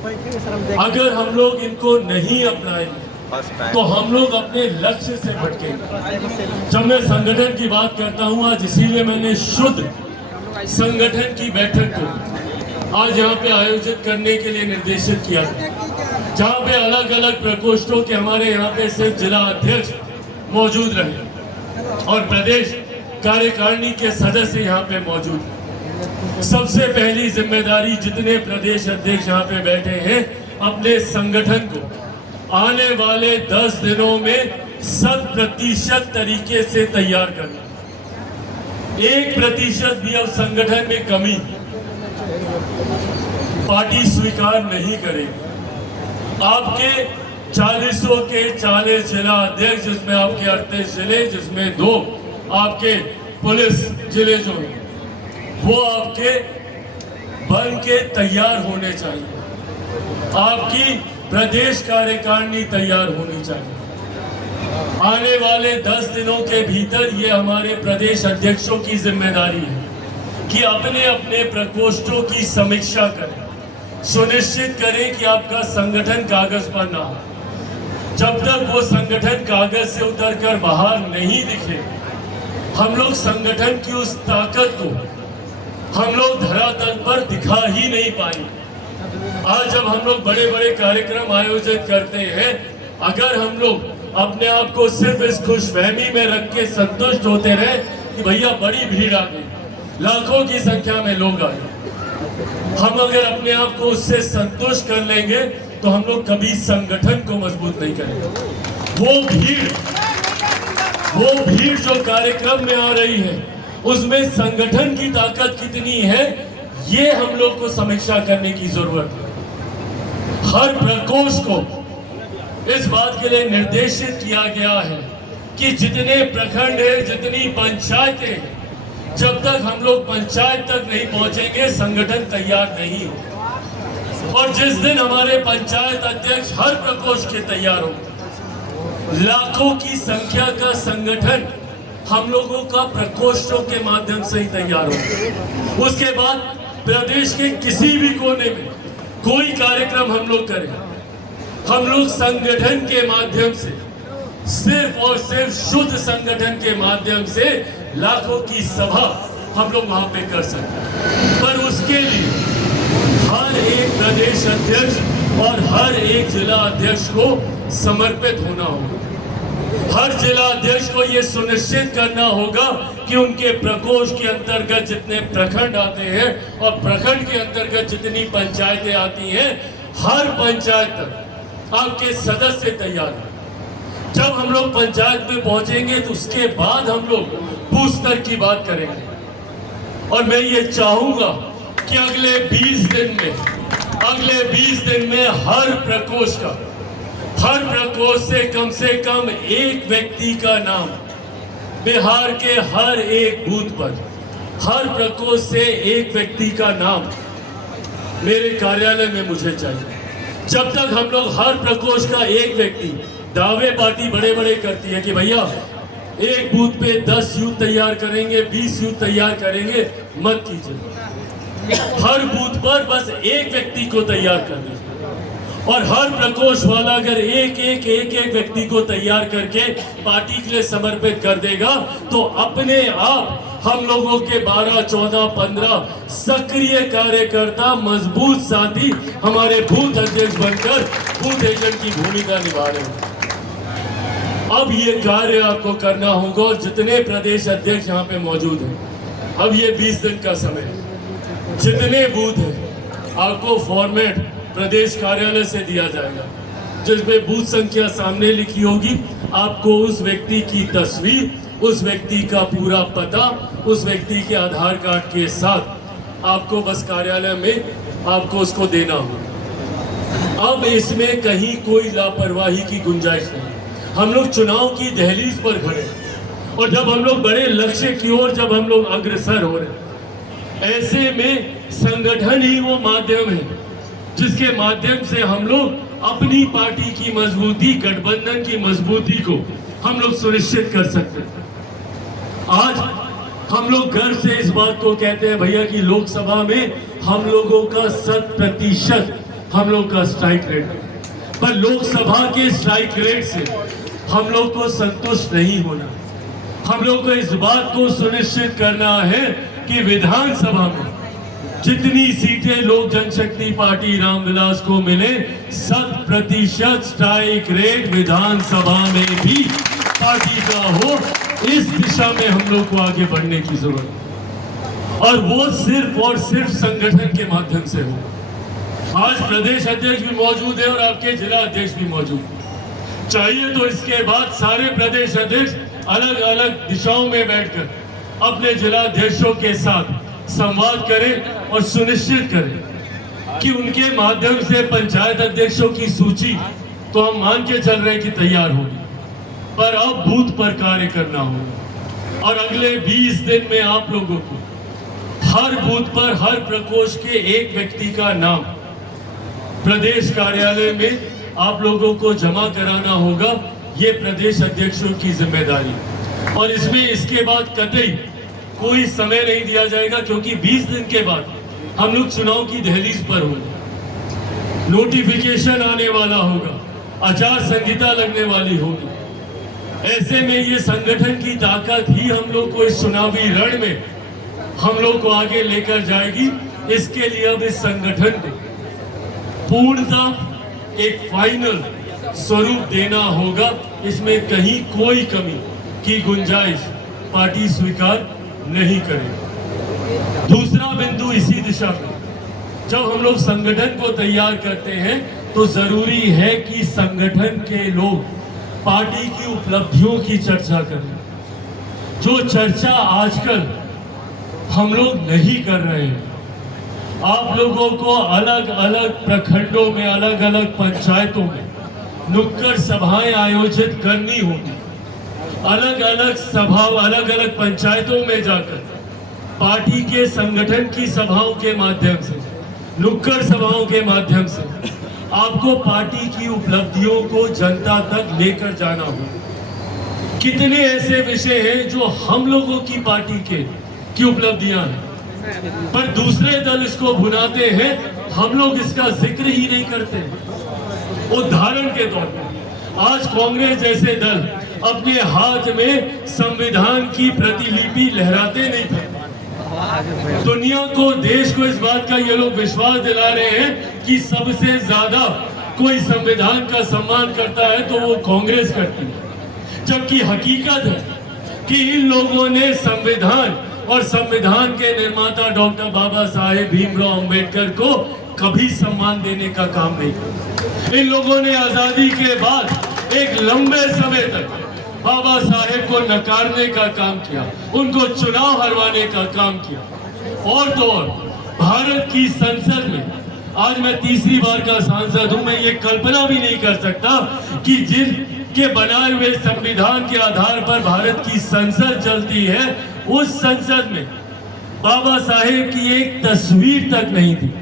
अगर हम लोग इनको नहीं अपनाएंगे तो हम लोग अपने लक्ष्य से भटकेंगे। जब मैं संगठन की बात करता हूं आज, इसीलिए मैंने शुद्ध संगठन की बैठक को आज यहाँ पे आयोजित करने के लिए निर्देशित किया था, जहाँ पे अलग अलग प्रकोष्ठों के हमारे यहाँ पे सिर्फ जिला अध्यक्ष मौजूद रहे और प्रदेश कार्यकारिणी के सदस्य यहाँ पे मौजूद हैं। सबसे पहली जिम्मेदारी जितने प्रदेश अध्यक्ष यहाँ पे बैठे हैं, अपने संगठन को आने वाले 10 दिनों में 100% तरीके से तैयार करना। 1% भी अब संगठन में कमी पार्टी स्वीकार नहीं करेगी। आपके 40 के 40 जिला अध्यक्ष, जिसमें आपके 38 जिले, जिसमें 2 आपके पुलिस जिले जो हैं, वो आपके बन के तैयार होने चाहिए। आपकी प्रदेश कार्यकारिणी तैयार होनी चाहिए। आने वाले 10 दिनों के भीतर ये हमारे प्रदेश अध्यक्षों की जिम्मेदारी है कि अपने अपने प्रकोष्ठों की समीक्षा करें, सुनिश्चित करें कि आपका संगठन कागज पर ना हो। जब तक वो संगठन कागज से उतरकर बाहर नहीं दिखे, हम लोग संगठन की उस ताकत को हम लोग धरातल पर दिखा ही नहीं पाएंगे। आज जब हम लोग बड़े बड़े कार्यक्रम आयोजित करते हैं, अगर हम लोग अपने आप को सिर्फ इस खुशफहमी में रख के संतुष्ट होते रहे कि भैया बड़ी भीड़ आ गई, लाखों की संख्या में लोग आ गए, हम अगर अपने आप को उससे संतुष्ट कर लेंगे तो हम लोग कभी संगठन को मजबूत नहीं करेंगे। वो भीड़ जो कार्यक्रम में आ रही है, उसमें संगठन की ताकत कितनी है, ये हम लोग को समीक्षा करने की जरूरत है। हर प्रकोष्ठ को इस बात के लिए निर्देशित किया गया है कि जितने प्रखंड है, जितनी पंचायतें हैं, जब तक हम लोग पंचायत तक नहीं पहुंचेंगे, संगठन तैयार नहीं हो। और जिस दिन हमारे पंचायत अध्यक्ष हर प्रकोष्ठ के तैयार हो, लाखों की संख्या का संगठन हम लोगों का प्रकोष्ठों के माध्यम से ही तैयार हो। उसके बाद प्रदेश के किसी भी कोने में कोई कार्यक्रम हम लोग करें, हम लोग संगठन के माध्यम से, सिर्फ और सिर्फ शुद्ध संगठन के माध्यम से लाखों की सभा हम लोग वहां पे कर सकते हैं। पर उसके लिए हर एक प्रदेश अध्यक्ष और हर एक जिला अध्यक्ष को समर्पित होना होगा। हर जिला अध्यक्ष को यह सुनिश्चित करना होगा कि उनके प्रकोष्ठ के अंतर्गत जितने प्रखंड आते हैं और प्रखंड के अंतर्गत जितनी पंचायतें आती हैं, हर पंचायत तक आपके सदस्य तैयार हैं। जब हम लोग पंचायत में पहुंचेंगे तो उसके बाद हम लोग बूथ स्तर की बात करेंगे। और मैं ये चाहूंगा कि अगले 20 दिन में हर प्रकोष्ठ से कम एक व्यक्ति का नाम, बिहार के हर एक बूथ पर हर प्रकोष्ठ से एक व्यक्ति का नाम मेरे कार्यालय में मुझे चाहिए। जब तक हम लोग हर प्रकोष्ठ का एक व्यक्ति, दावे पार्टी बड़े बड़े करती है कि भैया एक बूथ पे 10 यूथ तैयार करेंगे, 20 यूथ तैयार करेंगे, मत कीजिए। हर बूथ पर बस एक व्यक्ति को तैयार कर दीजिए। और हर प्रकोष्ठ वाला अगर एक व्यक्ति को तैयार करके पार्टी के लिए समर्पित कर देगा तो अपने आप हम लोगों के 12, 14, 15 सक्रिय कार्यकर्ता, मजबूत साथी हमारे बूथ अध्यक्ष बनकर बूथ एजेंट की भूमिका निभा रहे हैं। अब ये कार्य आपको करना होगा और जितने प्रदेश अध्यक्ष यहाँ पे मौजूद हैं, अब ये 20 दिन का समय है। जितने बूथ हैं आपको फॉर्मेट प्रदेश कार्यालय से दिया जाएगा, जिसमें बूथ संख्या सामने लिखी होगी। आपको उस व्यक्ति की तस्वीर, उस व्यक्ति का पूरा पता, उस व्यक्ति के आधार कार्ड के साथ आपको बस कार्यालय में आपको उसको देना होगा। अब इसमें कहीं कोई लापरवाही की गुंजाइश नहीं। हम लोग चुनाव की दहलीज पर खड़े और जब हम लोग बड़े लक्ष्य की ओर जब हम लोग अग्रसर हो रहे, ऐसे में संगठन ही वो माध्यम है जिसके माध्यम से हम लोग अपनी पार्टी की मजबूती, गठबंधन की मजबूती को हम लोग सुनिश्चित कर सकते हैं। आज हम लोग गर्व से इस बात को कहते हैं भैया कि लोकसभा में हम लोगों का 100% हम लोग का स्ट्राइक रेट है, पर लोकसभा के स्ट्राइक रेट से हम लोग को संतुष्ट नहीं होना। हम लोग को इस बात को सुनिश्चित करना है कि विधानसभा में जितनी सीटें लोक जनशक्ति पार्टी रामविलास को मिले, 100% स्ट्राइक रेट विधानसभा में भी पार्टी का हो। इस दिशा में हम लोग को आगे बढ़ने की जरूरत है और वो सिर्फ और सिर्फ संगठन के माध्यम से हो। आज प्रदेश अध्यक्ष भी मौजूद है और आपके जिला अध्यक्ष भी मौजूद है। चाहिए तो इसके बाद सारे प्रदेश अध्यक्ष अलग अलग दिशाओं में बैठकर अपने जिला अध्यक्षों के साथ संवाद करें और सुनिश्चित करें कि उनके माध्यम से पंचायत अध्यक्षों की सूची तो हम मान के चल रहे कि तैयार होगी, पर अब बूथ पर कार्य करना होगा। और अगले 20 दिन में आप लोगों को हर बूथ पर हर प्रकोष्ठ के एक व्यक्ति का नाम प्रदेश कार्यालय में आप लोगों को जमा कराना होगा। ये प्रदेश अध्यक्षों की जिम्मेदारी और इसमें इसके बाद कतई कोई समय नहीं दिया जाएगा, क्योंकि 20 दिन के बाद हम लोग चुनाव की दहलीज पर होंगे, नोटिफिकेशन आने वाला होगा, आचार संहिता लगने वाली होगी। ऐसे में ये संगठन की ताकत ही हम लोग को इस चुनावी रण में हम लोग को आगे लेकर जाएगी। इसके लिए अब इस संगठन को पूर्णतः एक फाइनल स्वरूप देना होगा। इसमें कहीं कोई कमी की गुंजाइश पार्टी स्वीकार नहीं करेगी। दूसरा बिंदु इसी दिशा में, जब हम लोग संगठन को तैयार करते हैं तो जरूरी है कि संगठन के लोग पार्टी की उपलब्धियों की चर्चा करें। जो चर्चा आजकल हम लोग नहीं कर रहे हैं। आप लोगों को अलग अलग प्रखंडों में, अलग अलग पंचायतों में नुक्कड़ सभाएं आयोजित करनी होगी। अलग अलग सभा, अलग अलग पंचायतों में जाकर पार्टी के संगठन की सभाओं के माध्यम से, नुक्कड़ सभाओं के माध्यम से आपको पार्टी की उपलब्धियों को जनता तक लेकर जाना होगा। कितने ऐसे विषय हैं जो हम लोगों की पार्टी की उपलब्धियां हैं, पर दूसरे दल इसको भुनाते हैं, हम लोग इसका जिक्र ही नहीं करते। उदाहरण के तौर पर आज कांग्रेस जैसे दल अपने हाथ में संविधान की प्रतिलिपि लहराते नहीं थे। दुनिया को, देश को इस बात का ये लोग विश्वास दिला रहे हैं कि सबसे ज्यादा कोई संविधान का सम्मान करता है तो वो कांग्रेस करती है, जबकि हकीकत है कि इन लोगों ने संविधान और संविधान के निर्माता डॉक्टर बाबा साहेब भीमराव अंबेडकर को कभी सम्मान देने का काम नहीं किया। इन लोगों ने आजादी के बाद एक लंबे समय तक बाबा साहेब को नकारने का काम किया, उनको चुनाव हरवाने का काम किया। और तो और भारत की संसद में आज मैं तीसरी बार का सांसद हूं, मैं ये कल्पना भी नहीं कर सकता कि जिनके बनाए हुए संविधान के आधार पर भारत की संसद चलती है, उस संसद में बाबा साहेब की एक तस्वीर तक नहीं थी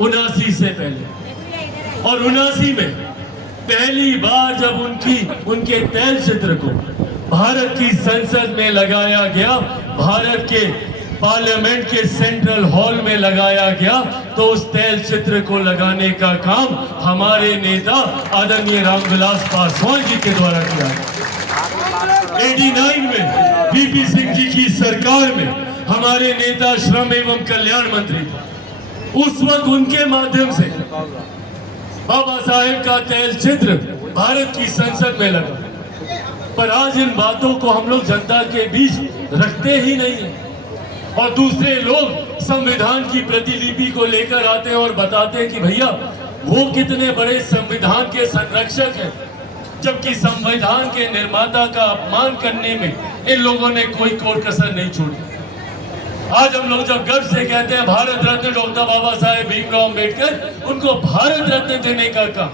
79 से पहले। और 79 में पहली बार जब उनके तैल चित्र को भारत की संसद में लगाया गया, भारत के पार्लियामेंट के सेंट्रल हॉल में लगाया गया, तो उस तैल चित्र को लगाने का काम हमारे नेता आदरणीय रामविलास पासवान जी के द्वारा किया। 89 में वीपी सिंह जी की सरकार में हमारे नेता श्रम एवं कल्याण मंत्री थे। उस वक्त उनके माध्यम से बाबा साहेब का तैल चित्र भारत की संसद में लगा। पर आज इन बातों को हम लोग जनता के बीच रखते ही नहीं है और दूसरे लोग संविधान की प्रतिलिपि को लेकर आते हैं और बताते हैं कि भैया वो कितने बड़े संविधान के संरक्षक हैं, जबकि संविधान के निर्माता का अपमान करने में इन लोगों ने कोई कोर कसर नहीं छोड़ी। आज हम लोग जब गर्व से कहते हैं भारत रत्न डॉक्टर बाबा साहेब भीमराव अंबेडकर, उनको भारत रत्न देने का काम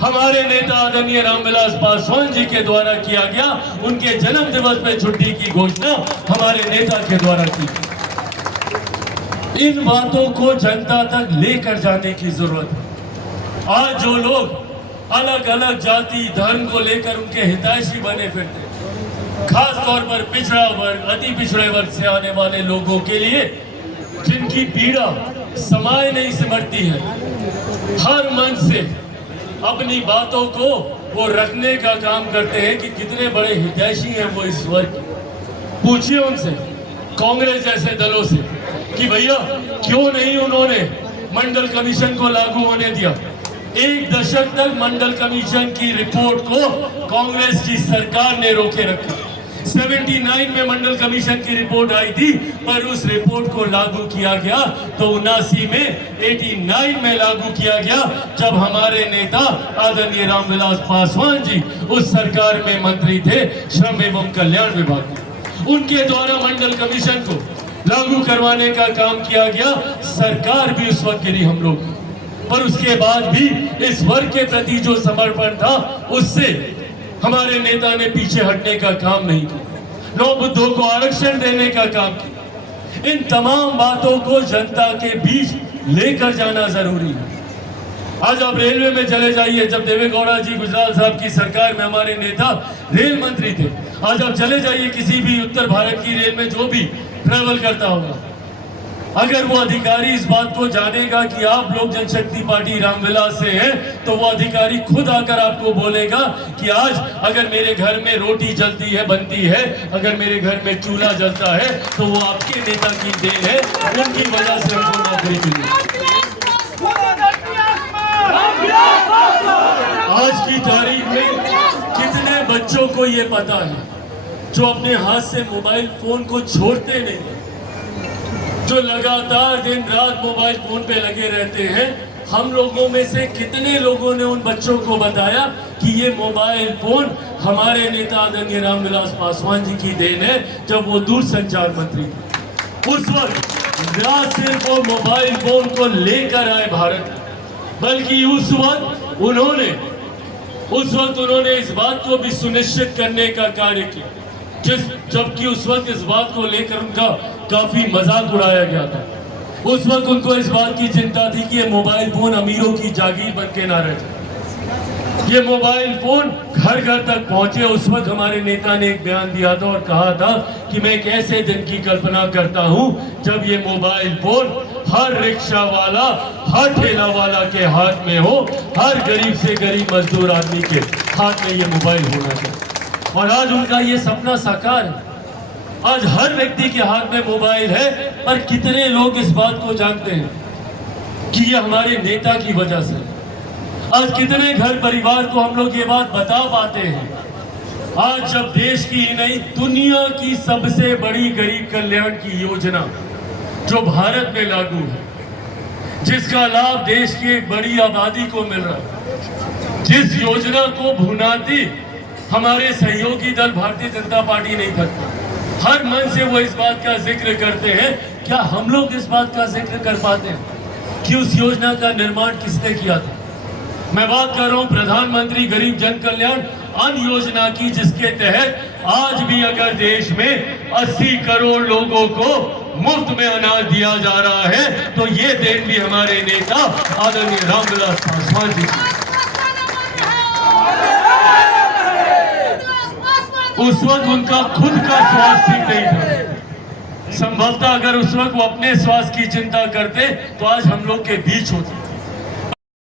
हमारे नेता आदरणीय रामविलास पासवान जी के द्वारा किया गया। उनके जन्म दिवस पे छुट्टी की घोषणा हमारे नेता के द्वारा की। इन बातों को जनता तक लेकर जाने की जरूरत है। आज जो लोग अलग अलग जाति धर्म को लेकर उनके हितैषी बने फिरते, खास तौर पर पिछड़ा वर्ग, अति पिछड़े वर्ग से आने वाले लोगों के लिए जिनकी पीड़ा समाये नहीं सिमटती है, हर मन से अपनी बातों को वो रखने का काम करते हैं कि कितने बड़े हितैषी हैं वो इस वर्ग। पूछिए उनसे, कांग्रेस जैसे दलों से, कि भैया क्यों नहीं उन्होंने मंडल कमीशन को लागू होने दिया। एक दशक तक मंडल कमीशन की रिपोर्ट को कांग्रेस की सरकार ने रोके रखा। 79 में मंडल कमीशन की रिपोर्ट आई थी, पर उस रिपोर्ट को लागू किया गया तो 79 में 89 में लागू किया गया, जब हमारे नेता आदरणीय रामविलास पासवान जी उस सरकार में मंत्री थे श्रम एवं कल्याण विभाग में। उनके द्वारा मंडल कमीशन को लागू करवाने का काम किया गया। सरकार भी उस वक्त गिरी हम लोग, पर उसके बाद भी इस वर्ग के प्रति जो समर्पण था उससे हमारे नेता ने पीछे हटने का काम नहीं किया। नौ बुद्धों को आरक्षण देने का काम किया। इन तमाम बातों को जनता के बीच लेकर जाना जरूरी है। आज आप रेलवे में चले जाइए, जब देवेगौड़ा जी गुजराल साहब की सरकार में हमारे नेता रेल मंत्री थे, आज आप चले जाइए किसी भी उत्तर भारत की रेल में, जो भी ट्रेवल करता होगा, अगर वो अधिकारी इस बात को जानेगा कि आप लोग जनशक्ति पार्टी रामविलास से हैं, तो वो अधिकारी खुद आकर आपको बोलेगा कि आज अगर मेरे घर में रोटी जलती है, बनती है, अगर मेरे घर में चूल्हा जलता है, तो वो आपके नेता की देन है, उनकी वजह से हमको नौकरी मिली। आज की तारीख में कितने बच्चों को ये पता है जो अपने हाथ से मोबाइल फोन को छोड़ते नहीं, जो लगातार दिन रात मोबाइल फोन पे लगे रहते हैं। हम लोगों में से कितने लोगों ने उन बच्चों को बताया कि ये मोबाइल फोन हमारे नेता आदरणीय रामविलास पासवान जी की देन है, जब वो दूरसंचार मंत्री थे। उस वक्त ना सिर्फ वो मोबाइल फोन को लेकर आए भारत, बल्कि उस वक्त उन्होंने इस बात को भी सुनिश्चित करने का कार्य किया, जबकि उस वक्त इस बात को लेकर उनका काफी मजाक उड़ाया गया था। उस वक्त उनको इस बात की चिंता थी कि ये मोबाइल फोन अमीरों की जागीर बन के ना रह जाए, ये मोबाइल फोन घर घर तक पहुंचे। उस वक्त हमारे नेता ने एक बयान दिया था और कहा था कि मैं एक ऐसे दिन की कल्पना करता हूं जब ये मोबाइल फोन हर रिक्शा वाला, हर ठेला वाला के हाथ में हो, हर गरीब से गरीब मजदूर आदमी के हाथ में ये मोबाइल होना चाहिए। और आज उनका ये सपना साकार है। आज हर व्यक्ति के हाथ में मोबाइल है, पर कितने लोग इस बात को जानते हैं कि ये हमारे नेता की वजह से। आज कितने घर परिवार को हम लोग ये बात बता पाते हैं। आज जब देश की ही नहीं, दुनिया की सबसे बड़ी गरीब कल्याण की योजना जो भारत में लागू है, जिसका लाभ देश की एक बड़ी आबादी को मिल रहा है, जिस योजना को भुनाती हमारे सहयोगी दल भारतीय जनता पार्टी नहीं करता, हर मन से वो इस बात का जिक्र करते हैं। क्या हम लोग इस बात का जिक्र कर पाते हैं कि उस योजना का निर्माण किसने किया था? मैं बात कर रहा हूं प्रधानमंत्री गरीब जन कल्याण अन्न योजना की, जिसके तहत आज भी अगर देश में 80 करोड़ लोगों को मुफ्त में अनाज दिया जा रहा है, तो ये देन भी हमारे नेता आदरणीय रामविलास पासवान जी की। उस वक्त उनका खुद का स्वास्थ्य ठीक नहीं था। संभवतः अगर उस वक्त वो अपने स्वास्थ्य की चिंता करते तो आज हम लोग के बीच होते।